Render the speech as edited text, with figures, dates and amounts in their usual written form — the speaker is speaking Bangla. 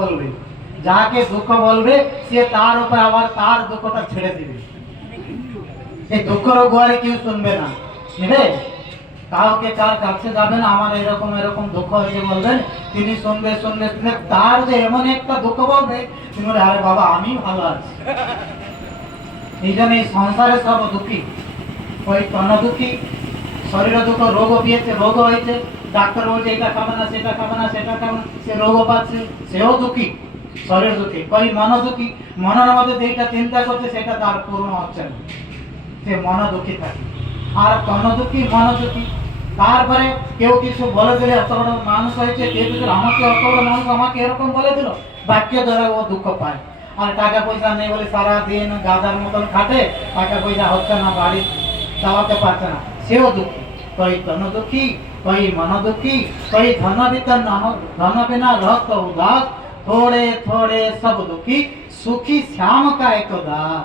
বলবে, যাকে দুঃখ বলবে সে তার উপর আবার তার দুঃখটা ছেড়ে দিবে। এই দুঃখের গোয়ারে কেউ শুনবে না, নেবে কাউকে কার কাছে যাবে না, আমার এরকম এরকম দুঃখ হয়েছে বলবেন, তিনি শুনবে শুনবে শুনবে, তার যে এমন একটা দুঃখ বলবে তিনি বলে আরে বাবা আমি ভালো আছি। এই জন্য এই সংসারে সব দুঃখী, ওই তন দুঃখী, শরীরে দুঃখ, রোগ পেয়েছে, রোগ হয়েছে, ডাক্তার বলছে এটা খাবে না সেটা খাবে না সেটা খাবে না, সে রোগ পাচ্ছে, সেও দুঃখী, শরীর দুঃখী। কই মন দুঃখী, মনের মধ্যে যেটা চিন্তা করছে সেটা তার পূর্ণ হচ্ছে না, সে মন দুঃখী থাকে। আর তন দুঃখী, মন দুঃখী। তারপরে কেউ কিছু বলে দিলে, এত বড় মানুষ হয়েছে, কেউ কিছু আমাকে, অত বড় মানুষ আমাকে এরকম বলে দিল, বাক্য দ্বারা ও দুঃখ পায়। আর টাকা পয়সা নেই বলে সারাদিন গাদার মতন খাটে, টাকা পয়সা হচ্ছে না, বাড়ি চালাতে পারছে না, সেও দুঃখী। কই তন দুঃখী, কই মন দুঃখী, কই ধন বিতন ধন বিনা রহত উদাস, थोड़े थोड़े सब दुखी, सुखी श्याम का एक दास।